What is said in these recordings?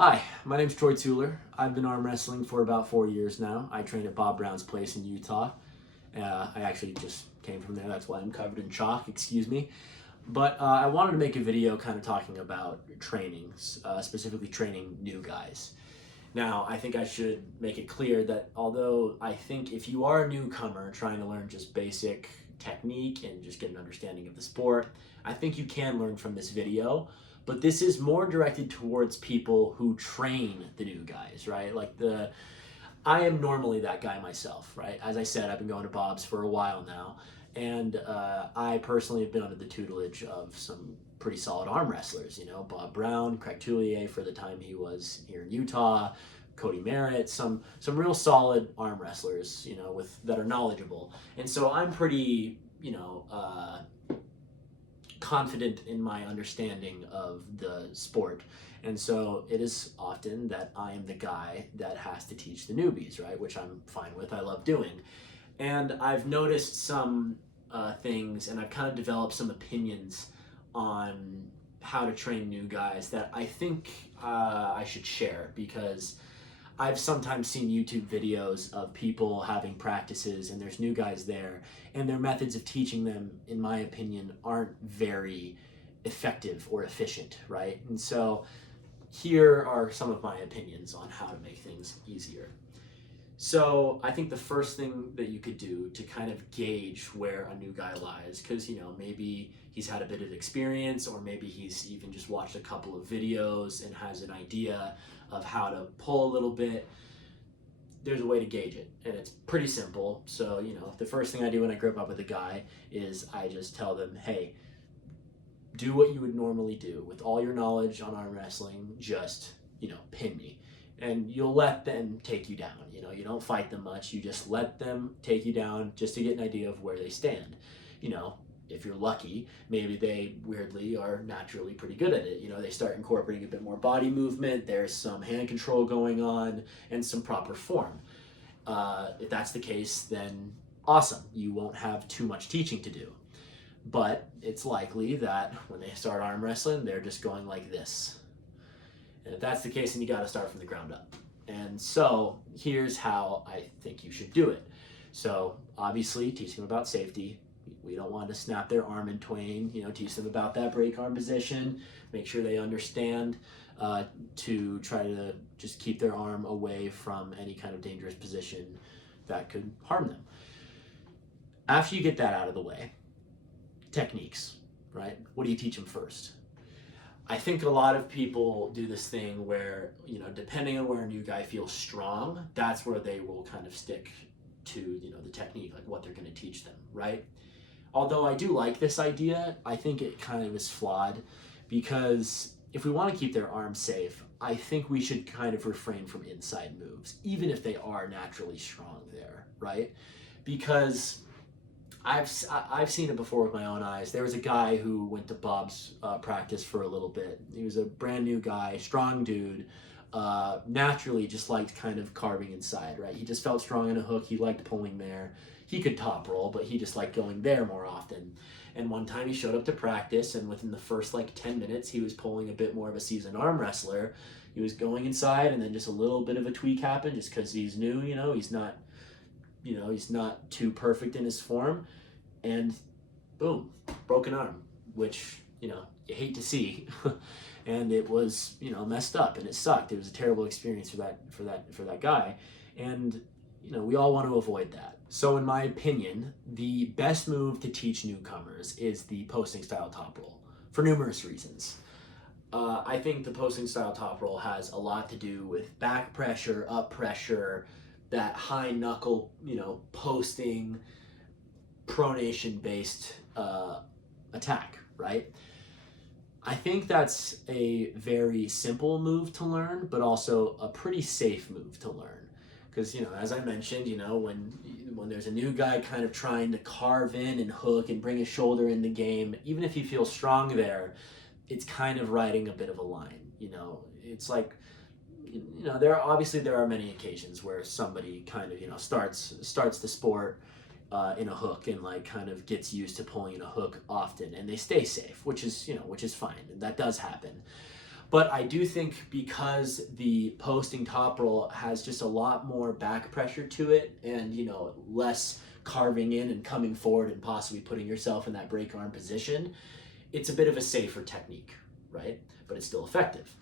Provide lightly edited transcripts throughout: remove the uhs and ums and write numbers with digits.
Hi, my name's Troy Tueller. I've been arm wrestling for about 4 years now. I train at Bob Brown's place in Utah. I actually just came from there. That's why I'm covered in chalk, excuse me. But I wanted to make a video kind of talking about trainings, specifically training new guys. Now, I think I should make it clear that although I think if you are a newcomer trying to learn just basic technique and just get an understanding of the sport, I think you can learn from this video. But this is more directed towards people who train the new guys, right? I am normally that guy myself, right? As I said, I've been going to Bob's for a while now, and I personally have been under the tutelage of some pretty solid arm wrestlers. You know, Bob Brown, Craig Tullier for the time he was here in Utah, Cody Merritt, some real solid arm wrestlers, you know, that are knowledgeable, and so I'm pretty, confident in my understanding of the sport. And so it is often that I am the guy that has to teach the newbies, right? Which I'm fine with, I love doing. And I've noticed some things, and I've kind of developed some opinions on how to train new guys that I think I should share, because I've sometimes seen YouTube videos of people having practices and there's new guys there, and their methods of teaching them, in my opinion, aren't very effective or efficient, right? And so here are some of my opinions on how to make things easier. So I think the first thing that you could do to kind of gauge where a new guy lies, because maybe he's had a bit of experience, or maybe he's even just watched a couple of videos and has an idea of how to pull a little bit, there's a way to gauge it, and it's pretty simple. So the first thing I do when I grip up with a guy is I just tell them, hey, do what you would normally do with all your knowledge on arm wrestling, just pin me. And you'll let them take you down. You don't fight them much. You just let them take you down just to get an idea of where they stand. If you're lucky, maybe they weirdly are naturally pretty good at it. They start incorporating a bit more body movement. There's some hand control going on and some proper form. If that's the case, then awesome. You won't have too much teaching to do. But it's likely that when they start arm wrestling, they're just going like this. And if that's the case, then you got to start from the ground up. And so here's how I think you should do it. So obviously teach them about safety. We don't want to snap their arm in twain. Teach them about that break arm position. Make sure they understand to try to just keep their arm away from any kind of dangerous position that could harm them. After you get that out of the way, techniques, right? What do you teach them first? I think a lot of people do this thing where, depending on where a new guy feels strong, that's where they will kind of stick to, the technique, like what they're going to teach them, right? Although I do like this idea, I think it kind of is flawed, because if we want to keep their arms safe, I think we should kind of refrain from inside moves, even if they are naturally strong there, right? Because I've seen it before with my own eyes. There was a guy who went to Bob's practice for a little bit. He was a brand new guy, strong dude, naturally just liked kind of carving inside, right? He just felt strong in a hook. He liked pulling there. He could top roll, but he just liked going there more often. And one time he showed up to practice, and within the first 10 minutes, he was pulling a bit more of a seasoned arm wrestler. He was going inside, and then just a little bit of a tweak happened just because he's new, he's not too perfect in his form, and boom, broken arm, which you hate to see. And it was messed up, and it sucked. It was a terrible experience for that guy, and we all want to avoid that. So in my opinion, the best move to teach newcomers is the posting style top roll, for numerous reasons. I think the posting style top roll has a lot to do with back pressure, up pressure, that high knuckle, posting, pronation based attack, right? I think that's a very simple move to learn, but also a pretty safe move to learn. Because, as I mentioned, when there's a new guy kind of trying to carve in and hook and bring his shoulder in the game, even if he feels strong there, it's kind of riding a bit of a line. It's like, there are many occasions where somebody kind of, starts the sport in a hook and kind of gets used to pulling in a hook often, and they stay safe, which is fine, and that does happen. But I do think because the posting top roll has just a lot more back pressure to it, and less carving in and coming forward and possibly putting yourself in that break arm position, it's a bit of a safer technique, right? But it's still effective.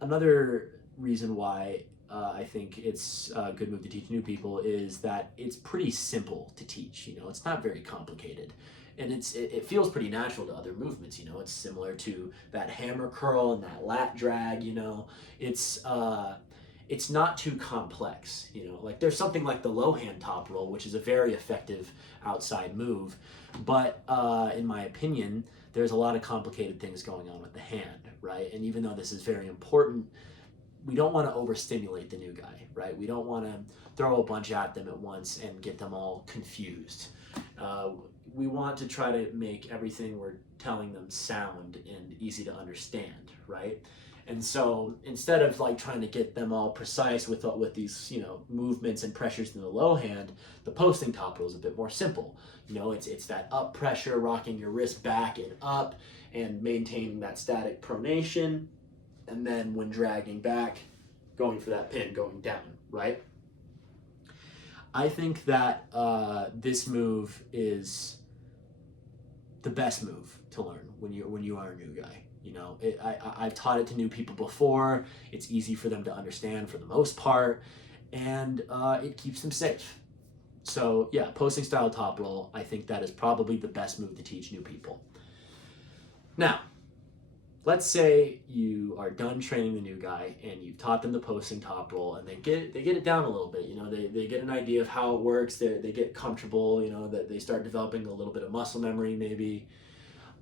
Another reason why I think it's a good move to teach new people is that it's pretty simple to teach. It's not very complicated, and it feels pretty natural to other movements. It's similar to that hammer curl and that lat drag. It's not too complex. Like there's something like the low hand top roll, which is a very effective outside move, but in my opinion, there's a lot of complicated things going on with the hand, right? And even though this is very important, we don't want to overstimulate the new guy, right? We don't want to throw a bunch at them at once and get them all confused. We want to try to make everything we're telling them sound and easy to understand, right? And so instead of like trying to get them all precise with these movements and pressures in the low hand, the posting top roll is a bit more simple. It's that up pressure, rocking your wrist back and up, and maintaining that static pronation, and then when dragging back, going for that pin, going down, right? I think that this move is the best move to learn when you are a new guy. I've taught it to new people before. It's easy for them to understand for the most part, and it keeps them safe. So yeah, posting style top roll, I think that is probably the best move to teach new people. Now, let's say you are done training the new guy and you've taught them the posting top roll, and they get it down a little bit. They get an idea of how it works. They get comfortable. That they start developing a little bit of muscle memory maybe,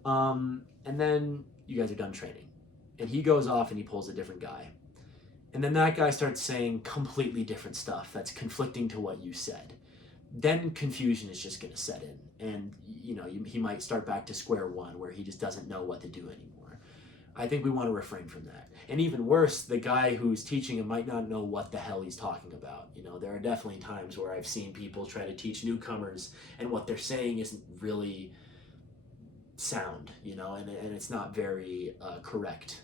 and then you guys are done training, and he goes off and he pulls a different guy, and then that guy starts saying completely different stuff that's conflicting to what you said. Then confusion is just going to set in, and he might start back to square one where he just doesn't know what to do anymore. I think we want to refrain from that. And even worse, the guy who's teaching him might not know what the hell he's talking about. There are definitely times where I've seen people try to teach newcomers, and what they're saying isn't really sound, and it's not very correct.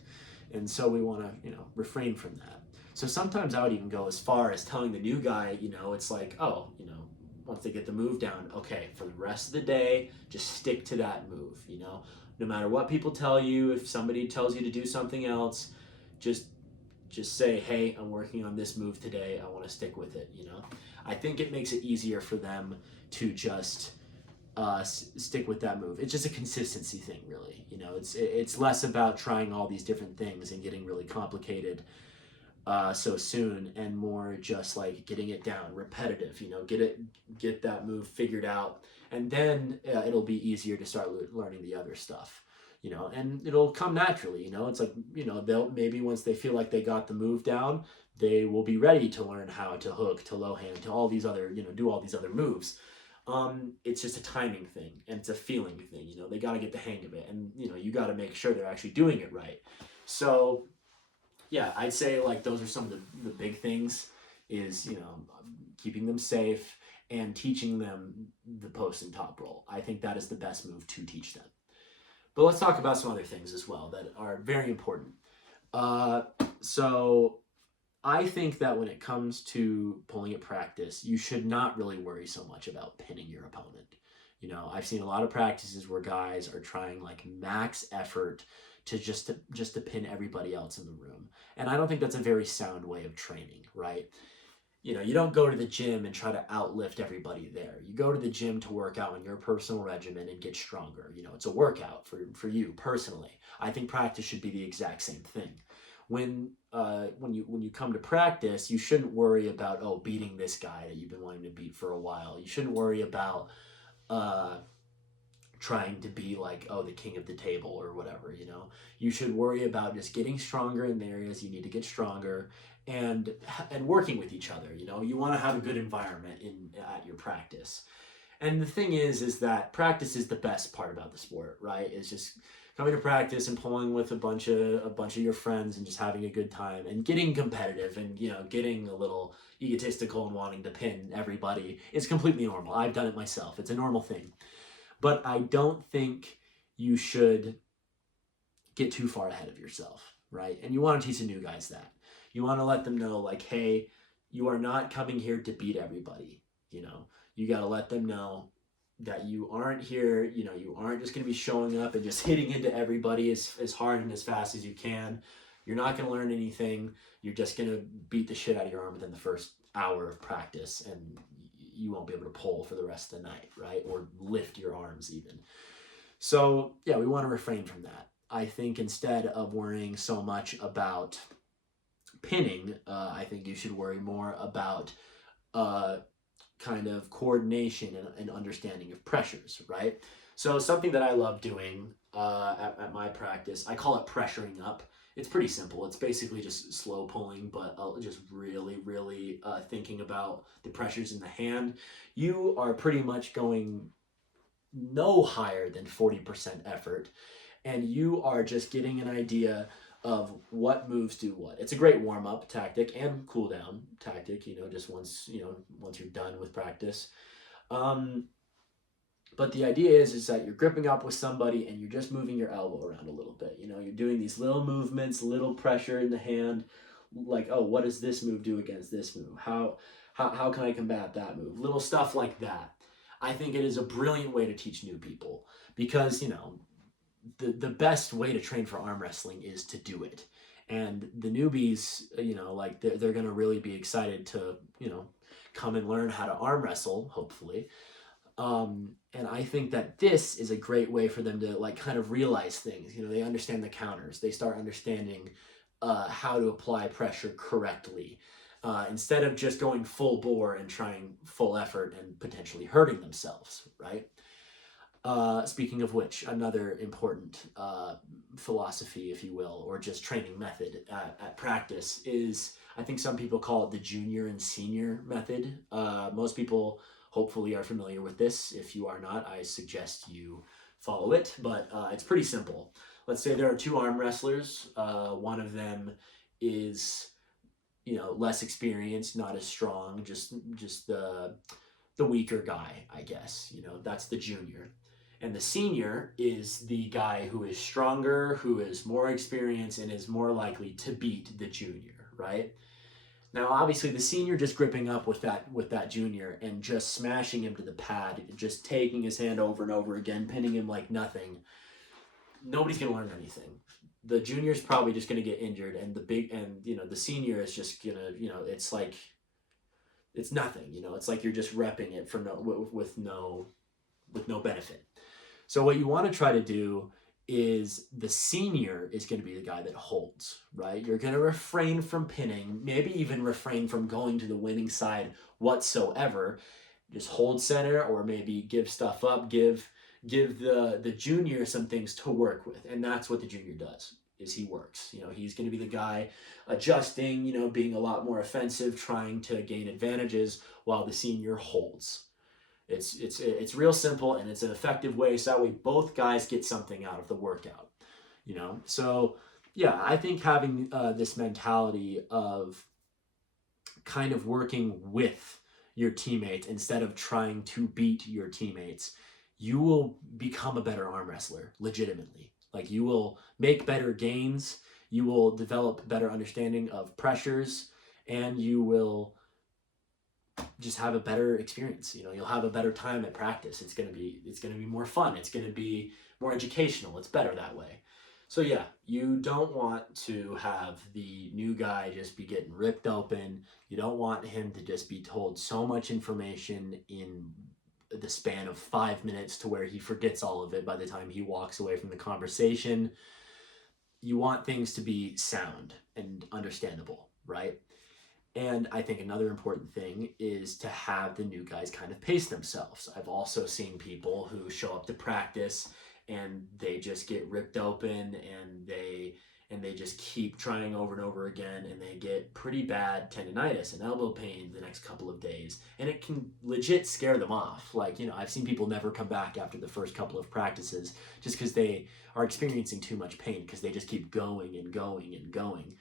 And so we want to, refrain from that. So sometimes I would even go as far as telling the new guy, it's like, oh, once they get the move down, okay, for the rest of the day, just stick to that move, no matter what people tell you. If somebody tells you to do something else, just say, hey, I'm working on this move today. I want to stick with it. I think it makes it easier for them to just stick with that move. It's just a consistency thing, really. It's less about trying all these different things and getting really complicated so soon, and more just like getting it down, repetitive. Get that move figured out, and then it'll be easier to start learning the other stuff. And it'll come naturally. It's like they'll maybe once they feel like they got the move down, they will be ready to learn how to hook, to low hand, to all these other do all these other moves. It's just a timing thing, and it's a feeling thing. They got to get the hang of it, and you got to make sure they're actually doing it right. So yeah, I'd say like those are some of the big things, is keeping them safe and teaching them the post and top roll. I think that is the best move to teach them. But let's talk about some other things as well that are very important. So I think that when it comes to pulling at practice, you should not really worry so much about pinning your opponent. I've seen a lot of practices where guys are trying like max effort to just to pin everybody else in the room. And I don't think that's a very sound way of training, right? You don't go to the gym and try to outlift everybody there. You go to the gym to work out on your personal regimen and get stronger. It's a workout for you personally. I think practice should be the exact same thing. When you come to practice, you shouldn't worry about beating this guy that you've been wanting to beat for a while. You shouldn't worry about trying to be like the king of the table or whatever. You should worry about just getting stronger in the areas you need to get stronger, and working with each other. You want to have a good environment at your practice. And the thing is that practice is the best part about the sport, right? It's just coming to practice and pulling with a bunch of your friends and just having a good time and getting competitive and getting a little egotistical and wanting to pin everybody is completely normal. I've done it myself. It's a normal thing. But I don't think you should get too far ahead of yourself, right? And you want to teach the new guys that. You want to let them know, like, hey, you are not coming here to beat everybody. You know, you got to let them know that you aren't here, you know, you aren't just going to be showing up and just hitting into everybody as hard and as fast as you can. You're not going to learn anything. You're just going to beat the shit out of your arm within the first hour of practice, and you won't be able to pull for the rest of the night, right? Or lift your arms even. So yeah, we want to refrain from that. I think instead of worrying so much about pinning, I think you should worry more about kind of coordination and understanding of pressures, right? So something that I love doing at my practice, I call it pressuring up. It's pretty simple. It's basically just slow pulling, but just really, really thinking about the pressures in the hand. You are pretty much going no higher than 40% effort, and you are just getting an idea of what moves do what. It's a great warm-up tactic and cool down tactic, you know, just once you're done with practice. But the idea is that you're gripping up with somebody and you're just moving your elbow around a little bit. You know, you're doing these little movements, little pressure in the hand, like, oh, what does this move do against this move? How can I combat that move? Little stuff like that. I think it is a brilliant way to teach new people because, you know, the best way to train for arm wrestling is to do it. And the newbies, you know, like they're going to really be excited to, you know, come and learn how to arm wrestle, hopefully. And I think that this is a great way for them to like kind of realize things. You know, they understand the counters. They start understanding how to apply pressure correctly. Instead of just going full bore and trying full effort and potentially hurting themselves, right? Speaking of which, another important philosophy, if you will, or just training method at practice is, I think some people call it the junior and senior method. Most people hopefully are familiar with this. If you are not, I suggest you follow it, but it's pretty simple. Let's say there are two arm wrestlers. One of them is, you know, less experienced, not as strong, just the weaker guy, I guess. You know, that's the junior. And the senior is the guy who is stronger, who is more experienced, and is more likely to beat the junior, right? Now, obviously, the senior just gripping up with that junior and just smashing him to the pad, just taking his hand over and over again, pinning him like nothing. Nobody's gonna learn anything. The junior's probably just gonna get injured, and the senior is just gonna, you know, it's like it's nothing. You know, it's like you're just repping it for with no benefit. So what you want to try to do is the senior is going to be the guy that holds, right? You're going to refrain from pinning, maybe even refrain from going to the winning side whatsoever. Just hold center, or maybe give stuff up, give the junior some things to work with. And that's what the junior does, is he works. You know, he's going to be the guy adjusting, you know, being a lot more offensive, trying to gain advantages, while the senior holds. It's real simple, and it's an effective way, so that way both guys get something out of the workout, you know? So yeah, I think having this mentality of kind of working with your teammates instead of trying to beat your teammates, you will become a better arm wrestler, legitimately. Like, you will make better gains, you will develop better understanding of pressures, and you will just have a better experience. You know, you'll have a better time at practice. It's gonna be more fun. It's gonna be more educational. It's better that way. So yeah, you don't want to have the new guy just be getting ripped open. You don't want him to just be told so much information in the span of 5 minutes to where he forgets all of it by the time he walks away from the conversation. You want things to be sound and understandable, right? And I think another important thing is to have the new guys kind of pace themselves. I've also seen people who show up to practice and they just get ripped open, and they just keep trying over and over again, and they get pretty bad tendonitis and elbow pain the next couple of days, and it can legit scare them off. Like, you know, I've seen people never come back after the first couple of practices just because they are experiencing too much pain, because they just keep going and going and going,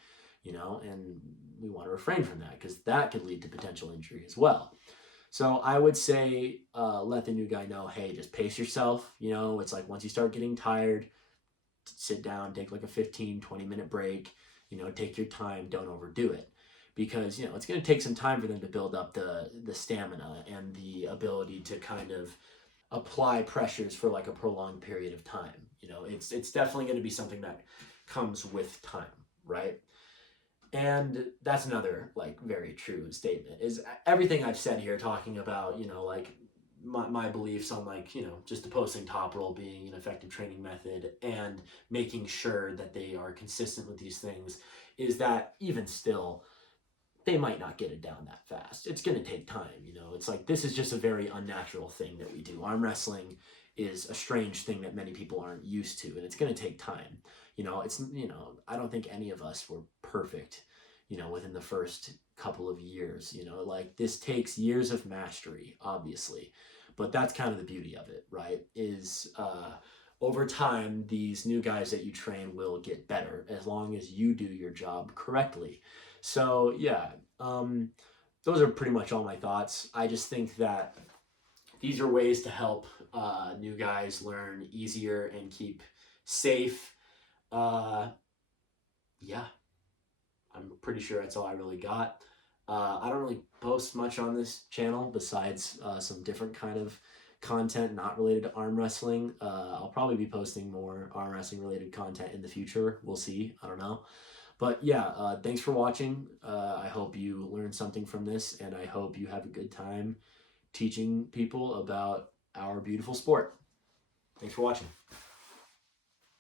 you know, and we want to refrain from that, because that could lead to potential injury as well. So I would say let the new guy know, hey, just pace yourself. You know, it's like once you start getting tired, sit down, take like a 15-20 minute break, take your time, don't overdo it, because it's going to take some time for them to build up the stamina and the ability to kind of apply pressures for like a prolonged period of time. It's definitely going to be something that comes with time, right? And that's another like very true statement, is everything I've said here, talking about like my beliefs on like just the posting top roll being an effective training method, and making sure that they are consistent with these things, is that even still they might not get it down that fast. It's going to take time. It's like, this is just a very unnatural thing that we do. Arm wrestling is a strange thing that many people aren't used to, and it's going to take time. I don't think any of us were perfect, within the first couple of years. Like, this takes years of mastery, obviously, but that's kind of the beauty of it, right? Is over time, these new guys that you train will get better as long as you do your job correctly. So yeah, those are pretty much all my thoughts. I just think that these are ways to help new guys learn easier and keep safe. Uh, yeah, I'm pretty sure that's all I really got. I don't really post much on this channel besides some different kind of content not related to arm wrestling. I'll probably be posting more arm wrestling related content in the future. We'll see. I don't know. But yeah, thanks for watching. I hope you learned something from this, and I hope you have a good time teaching people about our beautiful sport. Thanks for watching.